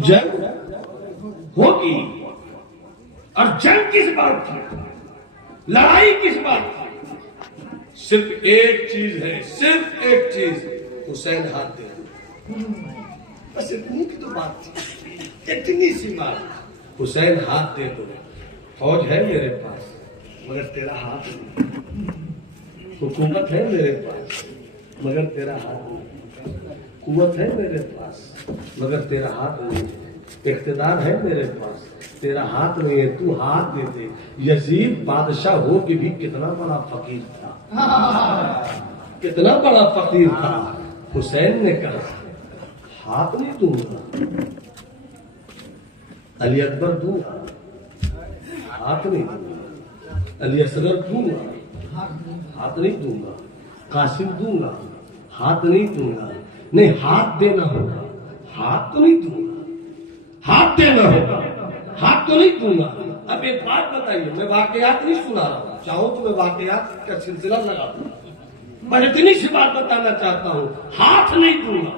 जंग होगी। और जंग किस बात की, लड़ाई किस बात की? सिर्फ एक चीज है, सिर्फ एक चीज, हुसैन हाथ दे। बस इतनी की तो बात थी, इतनी सी बात, हुसैन हाथ दे दो। फौज है मेरे पास मगर तेरा हाथ नहीं, हुकूमत है मेरे पास मगर तेरा हाथ नहीं, कुव्वत है मेरे पास मगर तेरा हाथ नहीं, इख्तिदार है मेरे पास तेरा हाथ नहीं है, तू हाथ दे दे। यजीद बादशाह हो के भी कितना बड़ा फकीर था, कितना बड़ा फकीर था। हुसैन ने कहा हाथ नहीं दूंगा, अली अकबर दूंगा, हाथ नहीं दूंगा, अली असगर दूंगा, हाथ नहीं दूंगा, कासिम दूंगा, हाथ नहीं दूंगा। नहीं, हाथ देना होगा, हाथ तो नहीं दूंगा, हाथ देना होगा, हाथ तो नहीं दूंगा। अब एक बात बताइए, मैं वाकयात नहीं सुना रहा, चाहूं तो मैं वाकयात का सिलसिला लगा दूंगा, मैं इतनी सी बात बताना चाहता हूं, हाथ नहीं दूंगा।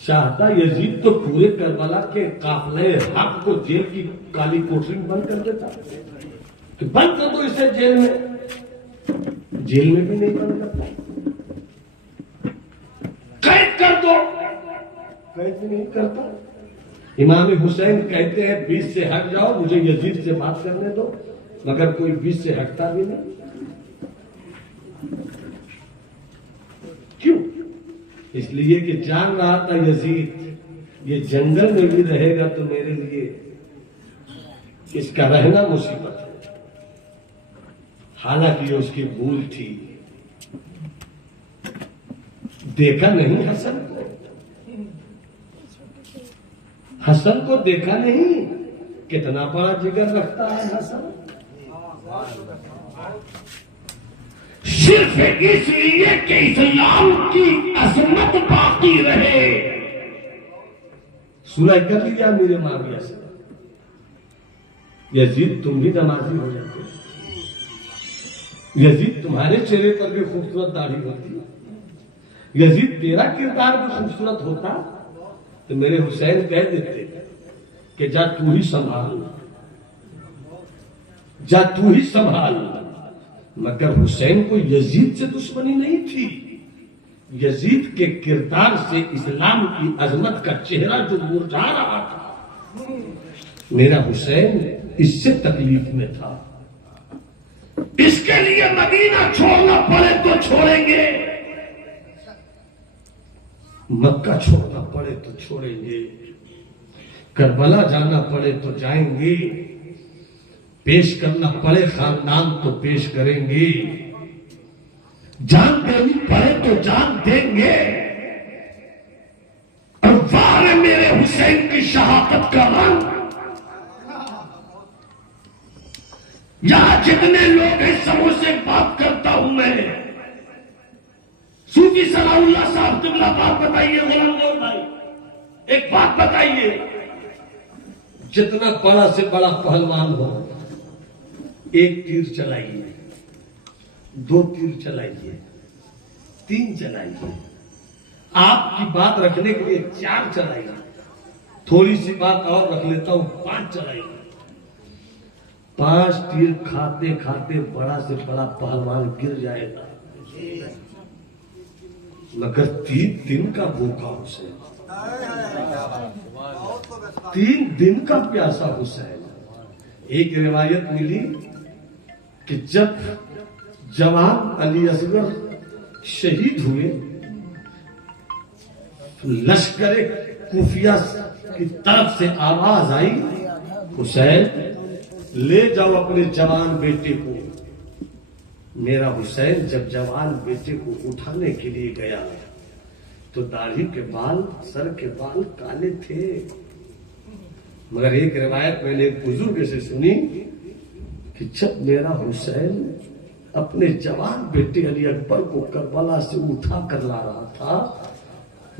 चाहता यजीद तो पूरे करबला के काफले हक को जेल की काली कोठरी में बंद कर देता कि बंद कर दो इसे जेल में, जेल में भी नहीं बंद करता, कैद कर दो, कैद भी नहीं करता। इमाम हुसैन कहते हैं 20 से हट जाओ, मुझे यजीद से बात करने दो, मगर कोई 20 से हटता भी नहीं। क्यों? इसलिए कि जान रहा था यजीद ये जंगल में भी रहेगा तो मेरे लिए इसका रहना मुसीबत है। हालांकि उसकी भूल थी, देखा नहीं हसन को, हसन को देखा नहीं, कितना बड़ा जिगर रखता है हसन। सिर्फ इसलिए कि इस्लाम की अजमत बाकी रहे। सुना कर लिया मेरे माविया से, यजीद तुम भी नमाजी हो जाते, यजीद तुम्हारे चेहरे पर भी खूबसूरत दाढ़ी होती, यजीद तेरा किरदार भी खूबसूरत होता तो मेरे हुसैन कह देते कि जा तू ही संभाल, जा तू ही संभाल। मगर हुसैन को यजीद से दुश्मनी नहीं थी, यजीद के किरदार से इस्लाम की अजमत का चेहरा जो मुरझा रहा था, मेरा हुसैन इससे तकलीफ में था। इसके लिए मदीना छोड़ना पड़े तो छोड़ेंगे, मक्का छोड़ना पड़े तो छोड़ेंगे, करबला जाना पड़े तो जाएंगे, पेश करना पड़े खानदान तो पेश करेंगे, जान देनी पड़े तो जान देंगे। और वाह मेरे हुसैन की शहादत का रंग, यहां जितने लोग हैं सबों से बात करता हूं मैं। सूफी सलाउल्लाह साहब तुमला बात बताइए, गुलाम भाई एक बात बताइए, जितना बड़ा से बड़ा पहलवान हो, एक तीर चलाइए, 2 तीर चलाइए, 3 चलाइए, आपकी बात रखने के लिए 4 चलाइए, थोड़ी सी बात और रख लेता हूं 5 चलाइए। 5 तीर खाते खाते बड़ा से बड़ा पहलवान गिर जाएगा, मगर 3 दिन का भूखा हुसैन, 3 दिन का प्यासा हुसैन। एक रिवायत मिली कि जब जवान अली असगर शहीद हुए, लश्कर कुफिया की तरफ से आवाज आई, हुसैन ले जाओ अपने जवान बेटे को। मेरा हुसैन जब जवान बेटे को उठाने के लिए गया तो दाढ़ी के बाल, सर के बाल काले थे, मगर एक रिवायत मैंने एक बुजुर्ग से सुनी कि जब मेरा हुसैन अपने जवान बेटे अली अकबर को करबला से उठा कर ला रहा था,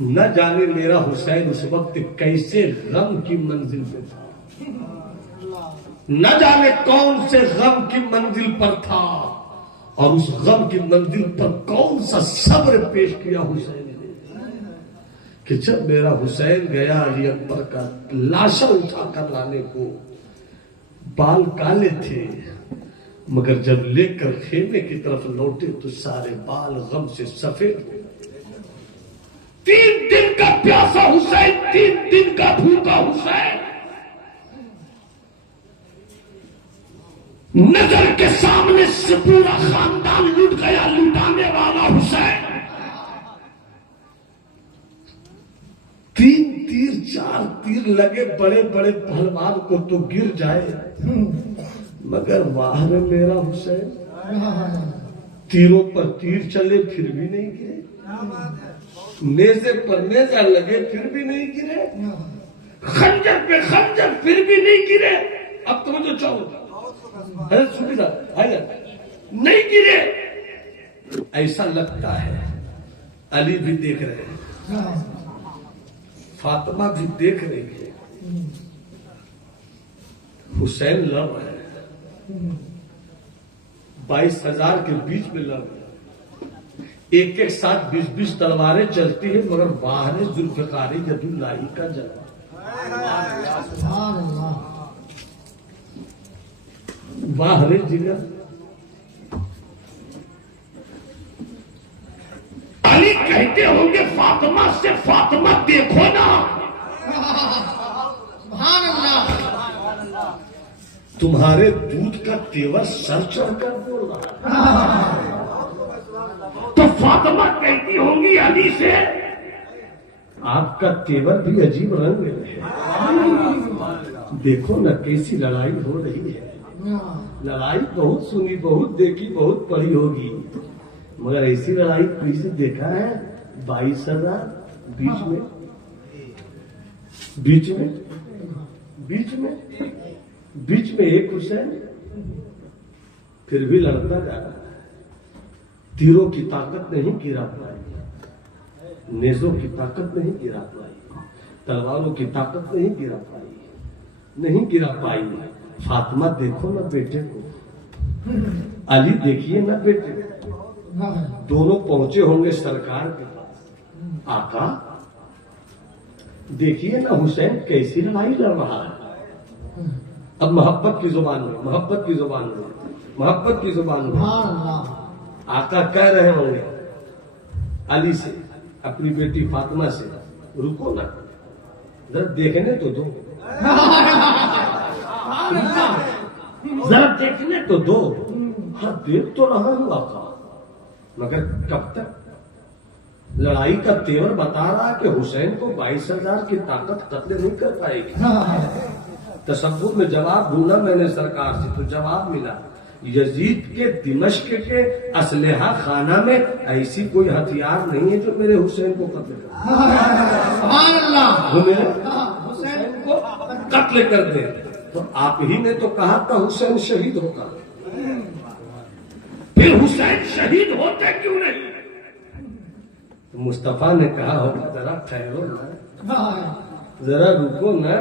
न जाने मेरा हुसैन उस वक्त कैसे गम की मंजिल पे था, न जाने कौन से गम की मंजिल पर था, और उस गम की मंजिल पर कौन सा सब्र पेश किया हुसैन ने। कि जब मेरा हुसैन गया अली अकबर का लाशा उठाकर लाने को, बाल काले थे, मगर जब लेकर खेमे की तरफ लौटे तो सारे बाल गम से सफेद हो। 3 दिन का प्यासा हुसैन, 3 दिन का भूखा हुसैन, नजर के सामने से पूरा खानदान लुट गया, लुटाने वाला हुसैन। 3 तीर 4 तीर लगे बड़े बड़े पहलवान को तो गिर जाए, मगर वाह में मेरा हुसैन, तीरों पर तीर चले फिर भी नहीं गिरे, नेज़े पर नेज़ा लगे फिर भी नहीं गिरे, खंजर पे खंजर फिर भी नहीं गिरे। अब तुम जो चाहो सुविधा नहीं गिरे। ऐसा लगता है अली भी देख रहे हैं, फातिमा भी देख रही है, हुसैन लड़ रहे हैं, 22,000 के बीच में लड़ रहे हैं, एक एक साथ 20-20 तलवारें चलती है, मगर बाहर जुल्फिकार यदुल्लाही का जलवा। वाह रे जिगर। अली कहते होंगे फातिमा से, फातिमा देखो ना, तुम्हारे दूध का तेवर सर चढ़कर बोल रहा है। तो फातिमा कहती होंगी अली से, आपका तेवर भी अजीब रंग में है, देखो ना कैसी लड़ाई हो रही है। लड़ाई बहुत सुनी, बहुत देखी, बहुत पढ़ी होगी, मगर ऐसी लड़ाई किसी देखा है? 22,000 बीच में बीच में बीच में बीच में एक हुसैन, फिर भी लड़ता जा रहा है। तीरों की ताकत नहीं गिरा पाई, नेज़ों की ताकत नहीं गिरा पाई, तलवारों की ताकत नहीं गिरा पाई, नहीं गिरा पाई। फातिमा देखो ना बेटे को, अली देखिए ना बेटे को, दोनों पहुंचे होंगे सरकार के पास। आका देखिए ना हुसैन कैसी लड़ाई लड़ रहा है। अब मोहब्बत की जुबान में, मोहब्बत की जुबान में, मोहब्बत की जुबान में आका कह रहे होंगे अली से, अपनी बेटी फातिमा से, रुको ना जरा देखने तो दो, जरा देखने तो दो। हाँ देख तो रहा हूं आका, मगर कब तक? लड़ाई का तेवर बता रहा कि हुसैन को 22,000 की ताकत कत्ल नहीं कर पाएगी। तसव्वुर में जवाब ढूंढा मैंने सरकार से, तो जवाब मिला, यजीद के दिमश्क के असलहा खाना में ऐसी कोई हथियार नहीं है जो मेरे हुसैन को कत्ल कर, हुसैन को कत्ल कर दे। तो आप ही ने तो कहा था हुसैन शहीद होगा, फिर हुसैन शहीद होते क्यों नहीं? तो मुस्तफा ने कहा होगा जरा ठहरो ना, जरा रुको ना,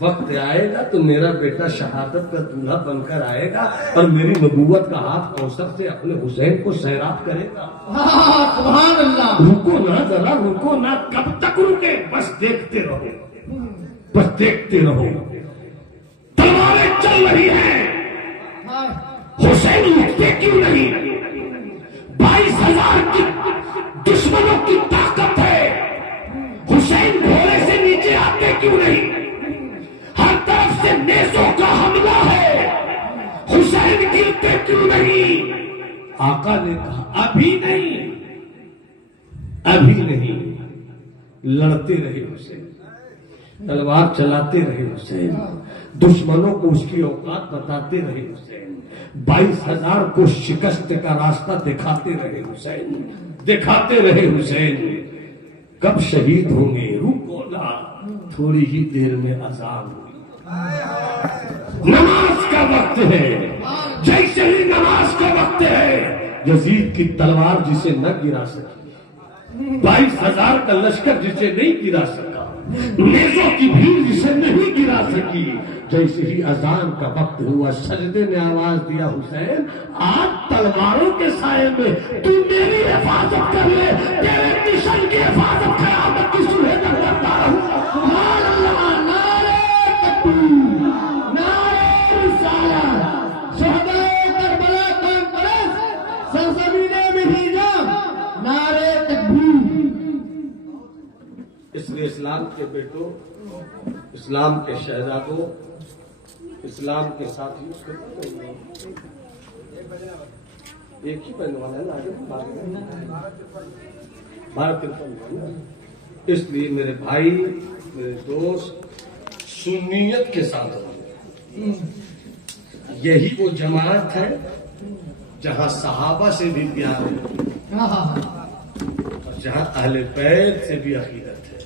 वक्त आएगा तो मेरा बेटा शहादत का दूल्हा बनकर आएगा और मेरी नबूवत का हाथ कौसर से अपने हुसैन को सहराब करेगा। रुको ना, जरा रुको ना, कब तक रुके? बस देखते रहो, बस देखते रहो। तलवारें चल रही हैं, हुसैन उठते क्यों नहीं? 22,000 की दुश्मनों की ताकत है, हुसैन घोड़े से नीचे आते क्यों नहीं? हर तरफ से नेज़ों का हमला है, हुसैन गिरते क्यों नहीं? आका ने कहा अभी नहीं, अभी नहीं। लड़ते रहे हुसैन, तलवार चलाते रहे हुसैन, दुश्मनों को उसकी औकात बताते रहे हुसैन, 22,000 को शिकस्त का रास्ता दिखाते रहे हुसैन, दिखाते रहे हुसैन। कब शहीद होंगे? रुको ना, थोड़ी ही देर में अज़ान हुई, नमाज का वक्त है। जैसे ही नमाज का वक्त है, यजीद की तलवार जिसे न गिरा सकी, 22,000 का लश्कर जिसे नहीं गिरा सका, नेज़ों की भीड़ जिसे नहीं गिरा सकी, जैसे ही अजान का वक्त हुआ, सजदे में आवाज दिया, हुसैन आज तलवारों के साये में तू मेरी हिफाजत कर ले, तेरे मिशन की हिफाजत क़यामत की सुबह इसलिए इस्लाम के बेटों, इस्लाम के शहजादों, इस्लाम के साथियों, एक ही पहलू वाला है ना, भारत तिरपन। इसलिए मेरे भाई, मेरे दोस्त, सुन्नियत के साथ रहो। यही वो जमात है जहां सहाबा से भी प्यार है और जहां अहले बैत से भी अकीदत है।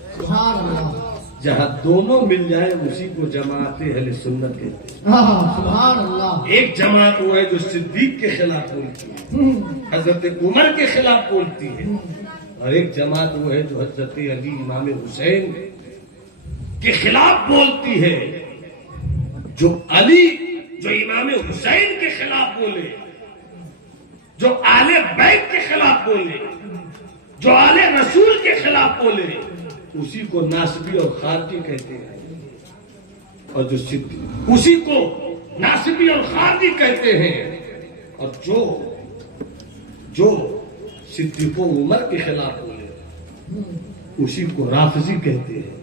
जहां दोनों मिल जाए उसी को जमात अहले सुन्नत कहते हैं। एक जमात वो है जो सिद्दीक के खिलाफ बोलती है, हजरत उमर के खिलाफ बोलती है, और एक जमात वो है जो हजरत अली इमाम हुसैन के खिलाफ बोलती है। जो अली, जो इमाम हुसैन के खिलाफ बोले, जो आले बैत के खिलाफ बोले, जो आले रसूल के खिलाफ बोले, उसी को नासबी और खारजी कहते हैं। और जो सिद्दीक, उसी को नासबी और खारजी कहते हैं। और जो सिद्दीक उमर के खिलाफ बोले उसी को राफजी कहते हैं।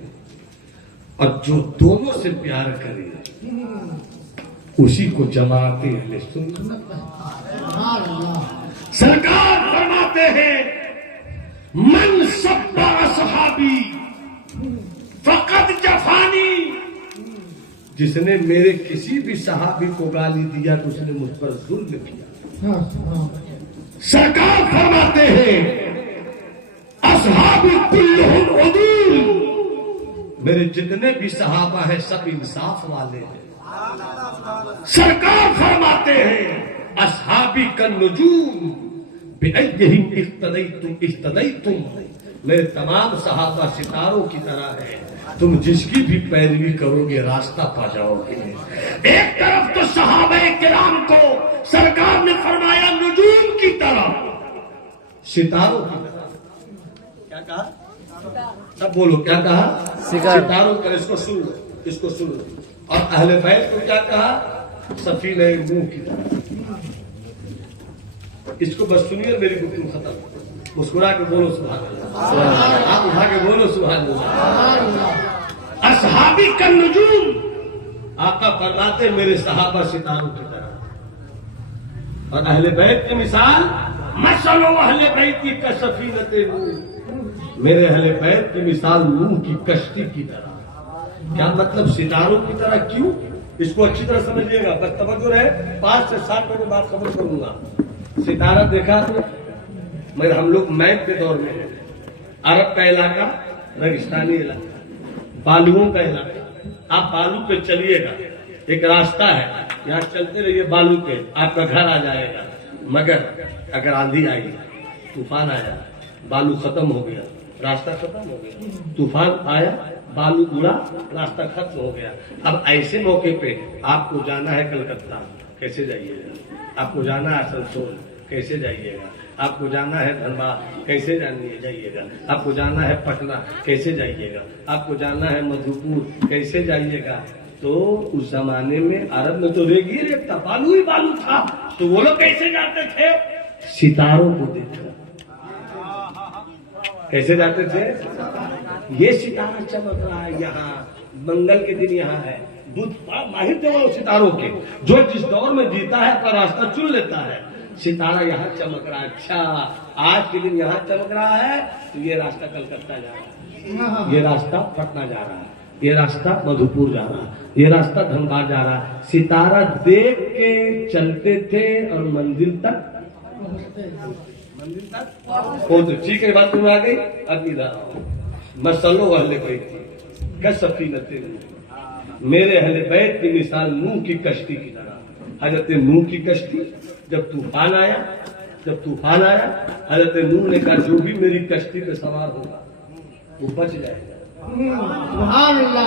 और जो दोनों से प्यार करे उसी को जमाते अहले सुन्नत। सरकार फरमाते हैं, मन सब्बा असहाबी फकत जफानी। जिसने मेरे किसी भी सहाबी को गाली दिया तो उसने मुझ पर जुल्म किया। सरकार फरमाते हैं, असहाबी कुल्लुहुम उदूल। मेरे जितने भी सहाबा हैं सब इंसाफ वाले हैं। सरकार फरमाते हैं, असहाबी का नुजूम बिअय्यिहिम इख्तदैतुम। मेरे तमाम सहाबा सितारों की तरह है, तुम जिसकी भी पैरवी करोगे रास्ता पा जाओगे। एक तरफ तो सहाबा किराम को सरकार ने फरमाया नुजूम की तरह, सितारों की तरह। क्या कहा? सब बोलो, क्या कहा? सितारों का। इसको सुन लो, इसको सुन लो। और अहले बैत को क्या कहा? सफीने नूह की तरह। इसको बस सुनिए, मेरी गुफ्तगू खत्म। मुस्कुरा के बोलो सुभान अल्लाह, आप उठा के बोलो सुभान अल्लाह। असहाबी का नुजूम, आका फरमाते मेरे सहाबा सितारों की तरह। और अहले बैत की मिसाल, मसलो अहले बैत की कसफीनते नूह। मेरे अहले बैत की मिसाल नूह की कश्ती की तरह। क्या मतलब सितारों की तरह? क्यों? इसको अच्छी तरह समझिएगा, बस तवज्जो रहे। 5 से 7 मिनट बाद खबर करूंगा। सितारा देखा तो मगर हम लोग मैप के दौर में हैं। अरब का इलाका, रेगिस्तानी इलाका, बालुओं का इलाका। आप बालू पे चलिएगा, एक रास्ता है, यहाँ चलते रहिए बालू पे, आपका घर आ जाएगा। मगर अगर आंधी आई, तूफान आया, बालू खत्म हो गया, रास्ता खत्म हो गया। तूफान आया, बालू उड़ा, रास्ता खत्म हो गया। अब ऐसे मौके पे आपको जाना है कलकत्ता, कैसे जाइएगा? आपको जाना है आसनसोल, कैसे जाइएगा? आपको जाना है धनबाद, कैसे जाइएगा? आपको जाना है पटना, कैसे जाइएगा? आपको जाना है मधुपुर, कैसे जाइएगा? तो उस जमाने में अरब में तो रेगी रेत था, बालू ही बालू था, तो वो लोग कैसे जाते थे? सितारों को देखकर। कैसे जाते थे? ये सितारा चमक रहा है यहाँ, मंगल के दिन यहाँ है। दूध माहिर थे वो सितारों के, जो जिस दौर में जीता है अपना रास्ता चुन लेता है। सितारा यहाँ चमक रहा है, अच्छा आज के दिन यहाँ चमक रहा है, तो ये रास्ता कलकत्ता जा रहा है, ये रास्ता पटना जा रहा है, ये रास्ता मधुपुर जा रहा है, ये रास्ता धनबाद जा रहा है। सितारा देख के चलते थे और मंजिल तक पहुंचे। ठीक है, बात तुम्हें आ गई। अब इधर मसलो अहले बैत का सफीनते नूह। मेरे अहले बैत की मिसाल नूह की कश्ती की तरह। हजरत नूह की कश्ती, जब तूफान आया, हजरत नूह ने कहा जो भी मेरी कश्ती पे सवार होगा वो बच जाएगा,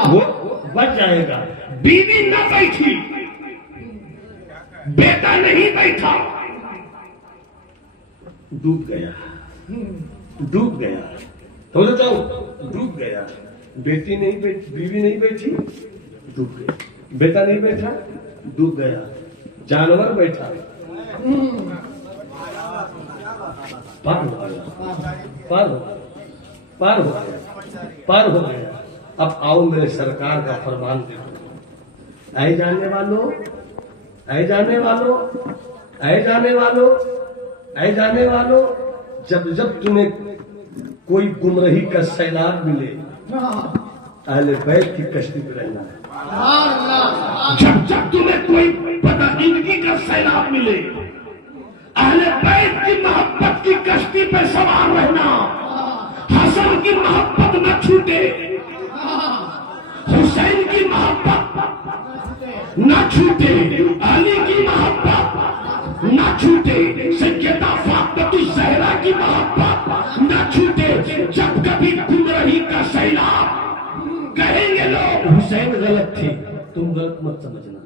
वो बच जाएगा। बीवी न बैठी, बेटा नहीं बैठा, डूब गया। समझ जाओ, डूब गया। बेटी नहीं बैठी, बीवी नहीं बैठी, डूब गया। बेटा नहीं बैठा, डूब गया। जानवर बैठा, पार हो गया। पार हो गया। अब आओ मेरे सरकार का फरमान देखो। ऐ जानने वालों, ऐ जानने वालों, ऐ जाने वालों, ऐ जाने वालों, जब जब तुम्हें कोई गुमराही का सैलाब मिले, अहले बैत की कश्ती पर रहना है। जब जब तुम्हें कोई बदअकीदगी का सैलाब मिले, अहले बैत की मोहब्बत की कश्ती पर सवार रहना। हसन की मोहब्बत न छूटे, हुसैन की मोहब्बत न छूटे, अली की मोहब्बत न छूटे, सैयदा फातिमा ज़हरा की मोहब्बत न छूटे। जब कभी गुमराही का सैलाब, कहेंगे लोग हुसैन गलत थे, तुम गलत मत समझना।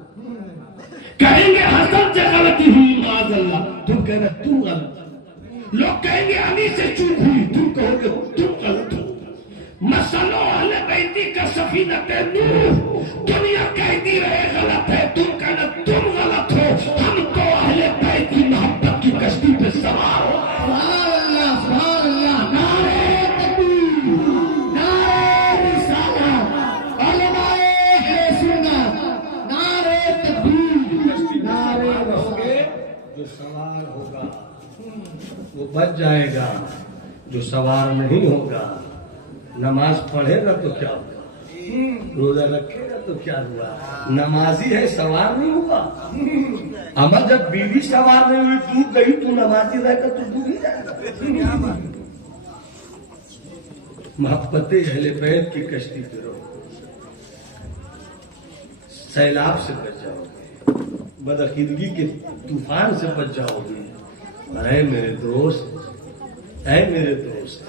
कहेंगे हसन से गलती हुई, माज़अल्लाह, तुम कहना तुम गलत। लोग कहेंगे अली से चूक हुई, तुम कहोगे तुम गलत हो। मसलो अहले बैती का सफीनते नूह, दुनिया कहती रहे गलत है, तुम कहना तुम गलत हो। हम तो अहले बैत की मोहब्बत की कश्ती पे सवार हो। नारे तकबीर, नारे रिसालत, उलमाए सुन्नत, नारे तकबीर, नारे रहोगे, जो सवार होगा वो बच जाएगा, जो सवार नहीं होगा, नमाज पढ़ेगा तो क्या हुआ, रोजा रखेगा तो क्या हुआ, नमाजी है सवार नहीं हुआ। अमर जब बीवी सवार नहीं हुई, डूब गई, तू नमाजी रहेगा तो डूब ही जाएगा। मोहब्बत अहले बैत की कश्ती पे रहो, सैलाब से बच जाओगे, बदअकीदगी के तूफान से बच जाओगे। अरे मेरे दोस्त, ऐ मेरे दोस्त,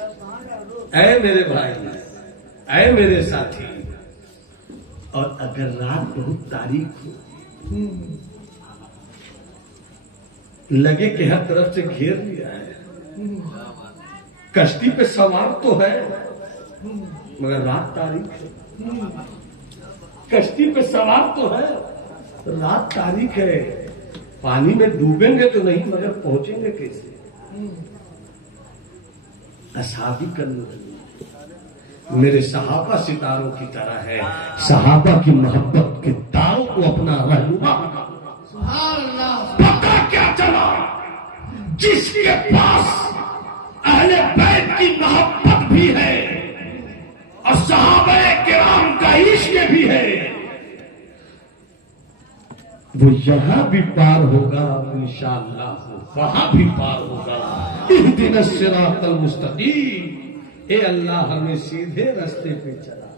ऐ मेरे भाई, ऐ मेरे साथी, और अगर रात बहुत तारीख हो, लगे कि हर तरफ से घेर लिया है, कश्ती पे सवार तो है मगर रात तारीख है, कश्ती पे सवार तो है, रात तारीख है, पानी में डूबेंगे तो नहीं मगर पहुंचेंगे कैसे। असहाबी कल्लू मेरे सहाबा सितारों की तरह है, सहाबा की मोहब्बत के तारों को अपना रहनुमा पता क्या चला, जिसके पास अहले बैत की मोहब्बत भी है और सहाबाए किराम का इश्क भी है, वो यहां भी पार होगा इंशाअल्लाह, वहां भी पार होगा। इहदिनस सिरातल मुस्तकीम, ए अल्लाह हमें सीधे रास्ते पे चला।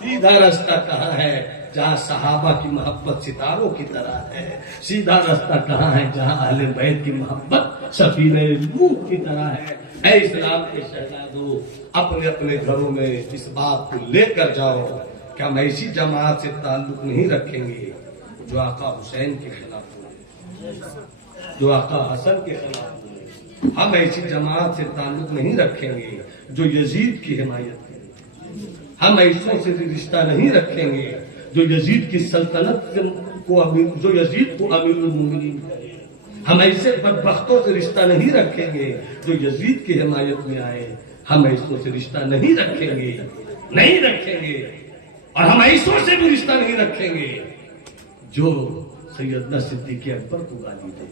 सीधा रास्ता कहाँ है, जहाँ सहाबा की मोहब्बत सितारों की तरह है। सीधा रास्ता कहाँ है, जहाँ अहले बैत की मोहब्बत सफीने नूह की तरह है। ऐ इस्लाम के शहजादों, अपने अपने घरों में इस बात को लेकर जाओ कि हम ऐसी जमात से ताल्लुक नहीं रखेंगे जो आका हुसैन के खिलाफ हो, जो आका हसन के खिलाफ हो। हम ऐसी जमात से ताल्लुक नहीं रखेंगे जो यजीद की हिमायत करे। हम ऐसों से रिश्ता नहीं रखेंगे जो यजीद की सल्तनत को जो यजीद को अमीरुल मोमिनीन करे। हम ऐसे बदबख्तों से रिश्ता नहीं रखेंगे जो यजीद की हिमायत में आए। हम ऐसों से रिश्ता नहीं रखेंगे, नहीं रखेंगे। और हम ऐसों से भी रिश्ता नहीं रखेंगे जो सैयदना सिद्दीक़ अकबर को गाली दे।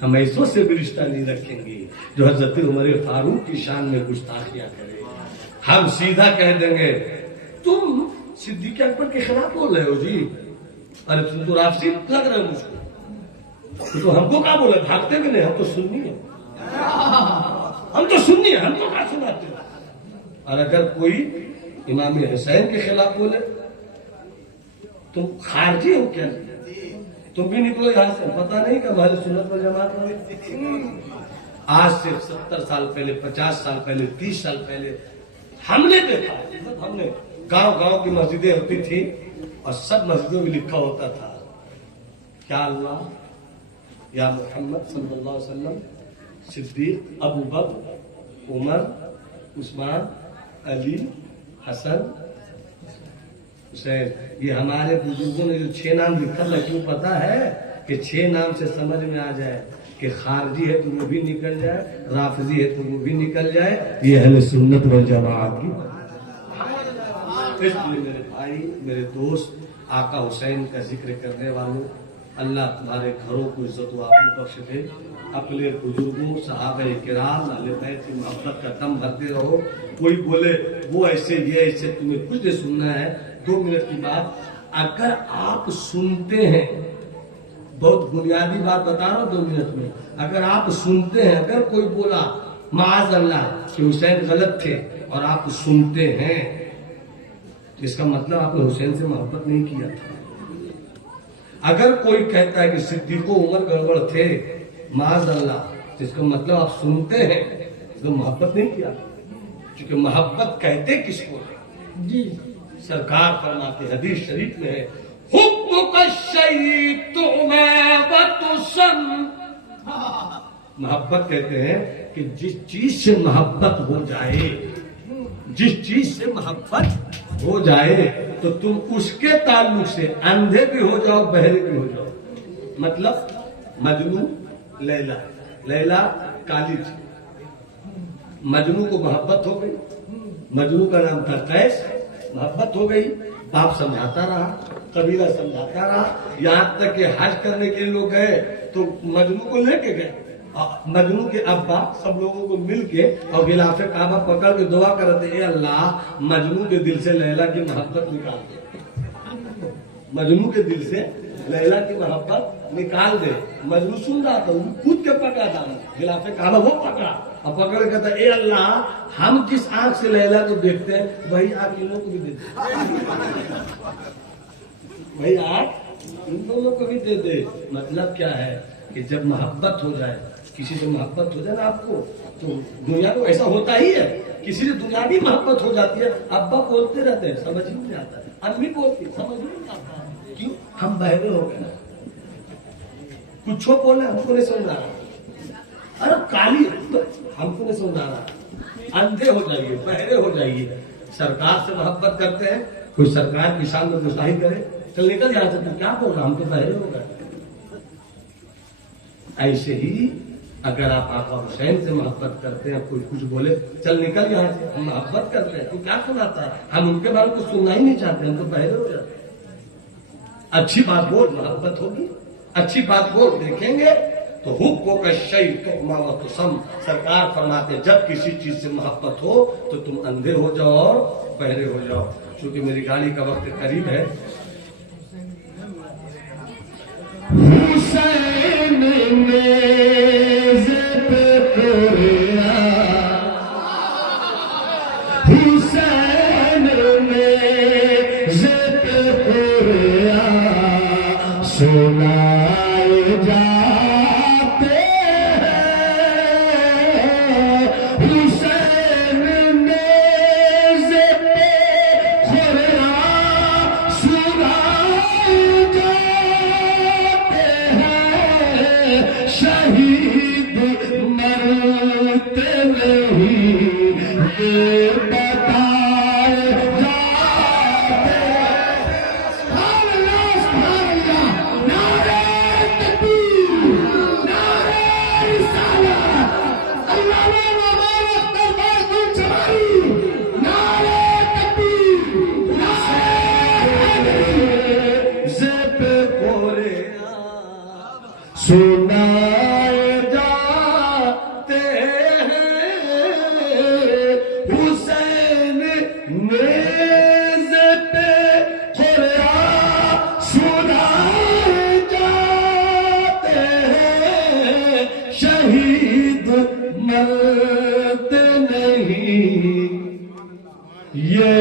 हम ऐसों से भी रिश्ता नहीं रखेंगे जो हजरत उमर फारूक की शान में गुस्ताखियां करे। हम सीधा कह देंगे तुम सिद्दीक़ अकबर के खिलाफ बोल रहे हो जी, अरे तुम तो राफसी लग रहे हो मुझको, तो हमको क्या बोले, भागते भी नहीं, हम तो सुन्नी है, हम तो सुन्नी है, हमको क्या सुनाते हो। और अगर कोई इमाम हुसैन के खिलाफ बोले तुम खारजी हो क्या, तुम भी निकलो यहाँ से, पता नहीं कि हमारे सुन्नत वल जमात में आज से 70 साल पहले, 50 साल पहले, 30 साल पहले हमने देखा, हमने गांव गांव की मस्जिदें होती थी और सब मस्जिदों में लिखा होता था क्या अल्लाह या मोहम्मद सल्लल्लाहु अलैहि वसल्लम, सिद्दीक, अबू बकर, उमर, उस्मान, अली, हसन, हुसैन। ये हमारे बुजुर्गों ने जो 6 नाम लिखा था, क्यों पता है कि 6 नाम से समझ में आ जाए कि खारजी है तो वो भी निकल जाए, राफजी है तो वो भी निकल जाए। ये अहले सुन्नत वल जमात की। इसलिए मेरे भाई, मेरे दोस्त, आका हुसैन का जिक्र करने वालों, अल्लाह तुम्हारे घरों को इज्जत व आबरू बख्श दे। अपने बुजुर्गों, सहाबा किराम, अहले बैत की मोहब्बत का दम भरते रहो। कोई बोले वो ऐसे ये ऐसे, तुम्हें कुछ नहीं सुनना है। 2 मिनट की बात, अगर आप सुनते हैं, बहुत बुनियादी बात बता रहा हूं 2 मिनट में, अगर आप सुनते हैं, अगर कोई बोला माज अल्लाह कि हुसैन गलत थे और आप सुनते हैं, तो इसका मतलब आपने हुसैन से मोहब्बत नहीं किया था। अगर कोई कहता है कि सिद्दीको उमर गड़बड़ थे, माज अल्लाह, तो इसका मतलब आप सुनते हैं, इसको मोहब्बत नहीं किया। क्योंकि मोहब्बत कहते किसको है जी? सरकार फरमाते हदीस शरीफ में है, हुक्म का शहीद मोहब्बत कहते हैं कि जिस चीज से मोहब्बत हो जाए, जिस चीज से मोहब्बत हो जाए, तो तुम उसके ताल्लुक से अंधे भी हो जाओ, बहरे भी हो जाओ। मतलब मजनू लैला, लैला काली थी, मजनू को मोहब्बत हो गई, मजनू का नाम था कैस, मोहब्बत हो गई, बाप समझाता रहा, कबीला समझाता रहा, यहाँ तक कि हज करने के लिए लोग गए तो मजनू को लेके गए। मजनू के अब्बा सब लोगों को मिल के और गिलाफे काबा पकड़ के दुआ करते, ए अल्लाह मजनू के दिल से लैला की मोहब्बत निकाल दे, मजनू के दिल से लैला की मोहब्बत निकाल दे। मजनू सुन रहा था, कूद के पकड़ा था गिलाफे काबा, वो पकड़ा और पकड़ के कहता, ए अल्लाह हम जिस आंख से लैला को देखते हैं वही आंख इन लोगों को भी दे दे, वही आंख इन दोनों को भी दे दे। मतलब क्या है कि जब मोहब्बत हो जाए, किसी से मोहब्बत हो जाए ना आपको, तो दुनिया को ऐसा होता ही है, किसी से दुनियावी मोहब्बत हो जाती है। अब्बा बोलते रहते हैं, समझ ही नहीं आता, अम्मी बोलती समझ ही नहीं आता, क्यों? हम बहरे हो गए ना, कुछ बोले हमको नहीं समझ आ रहा, अरे काली हमको नहीं समझ आ रहा, अंधे हो जाइए, बहरे हो जाइए। सरकार से मोहब्बत करते हैं, कोई सरकार की शान में गुस्ताखी करे, चल निकल यहाँ से, तू क्या बोल रहा, हम तो बहरे हो गए। ऐसे ही अगर आप आका हुसैन से मोहब्बत करते हैं, कोई कुछ बोले चल निकल यहाँ से, हम मोहब्बत करते हैं, तू क्या सुनाता है, हम उनके बारे में कुछ सुनना ही नहीं चाहते, हम तो बहरे हो जाते हैं। अच्छी बात बोल, मोहब्बत होगी, अच्छी बात बोल, देखेंगे तो हुक्को का शई तो मावत सम। सरकार फरमाते जब किसी चीज से मोहब्बत हो तो तुम अंधे हो जाओ और बहरे हो जाओ। क्योंकि मेरी गाड़ी का वक्त करीब है। हुसैन सुनाए जाते हुसैन नेज़े पे खुरा सुनाए जाते हैं, शहीद मरते नहीं ये बताए जाते सुनाए जाते हैं, हुसैन नेज़े पे खुरा सुनाए जाते हैं, शहीद मरते नहीं ये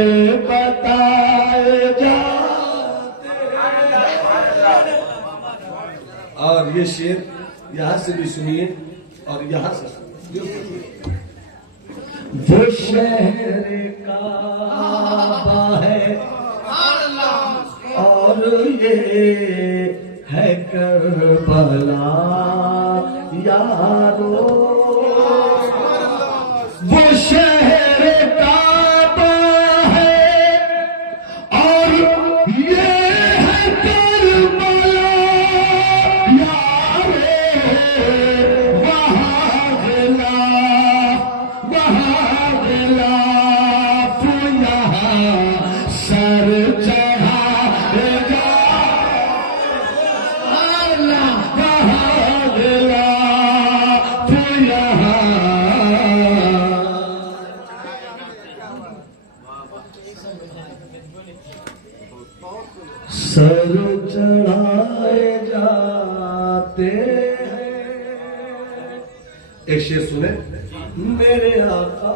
बताए जाते हैं। और ये शेर यहाँ से भी सुनिए और यहाँ से सुनिए। वो शहर काबा है और ये है करबला यारो, वो शहर काबा है और ये है करबला यारो, सर चढ़ाए जाते हैं। एक शेर सुने। मेरे आका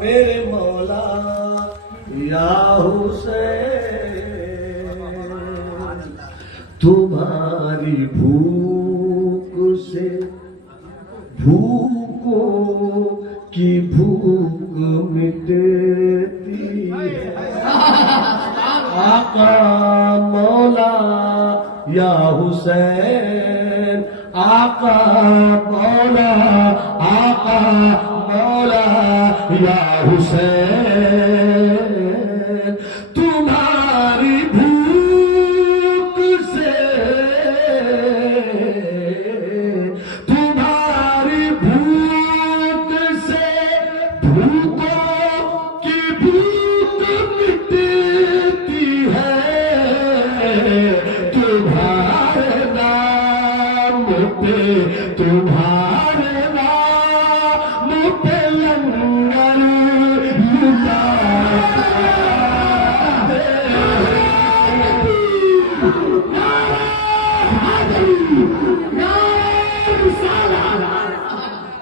मेरे मौला या हुसैन, तुम्हारी भूख से भूखों की भूख मिटती है। आका मौला या हुसैन, आका मौला, आका मौला या हुसैन, तुम्हारी भूख से, तुम्हारी भूख से भूखों की भूख मिटती है। तुम्हारे नाम पे, तुम्हारे नाम पे लंगर लुटाते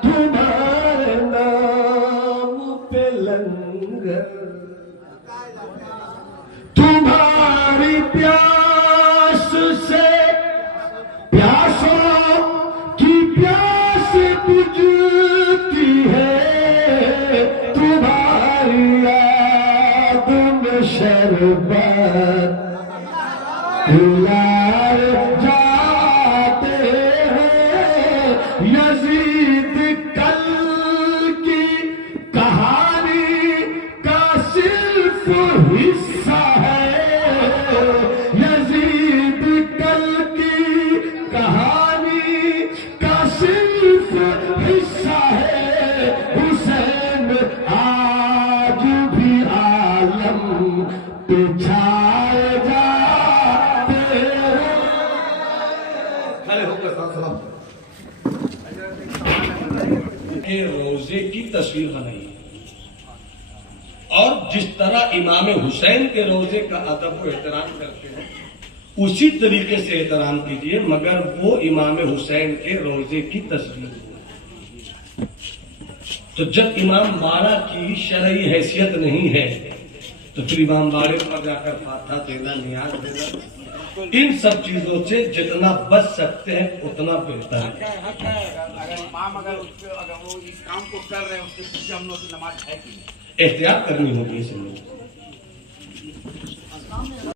तुम्हारे नाम पे लंगर, तुम्हारी प्यास से प्यासों की प्यास बुझती है। तुम्हारी याद में शरबत पिलाए जाते हैं। यजीद कल की कहानी का सिर्फ हिस्सा है। यजीद कल की कहानी का सिर्फ हिस्सा है। हुसैन आज भी आलम पे छाए जाते हैं। खड़े होकर सलाम। रोजे की तस्वीर बनाई और जिस तरह इमाम हुसैन के रोजे का अदब को एहतराम करते हैं उसी तरीके से एहतराम कीजिए, मगर वो इमाम हुसैन के रोजे की तस्वीर। तो जब इमाम बाड़ा की शरई हैसियत नहीं है तो फिर इमाम बाड़े पर जाकर फाथा देना, नियाज देना, इन सब चीजों से जितना बच सकते हैं उतना बेहतर है। अगर इमाम अगर वो इस काम को कर रहे हैं उसके पीछे हम लोग की नमाज है कि नहीं? एहतियात करनी होगी इस लोग।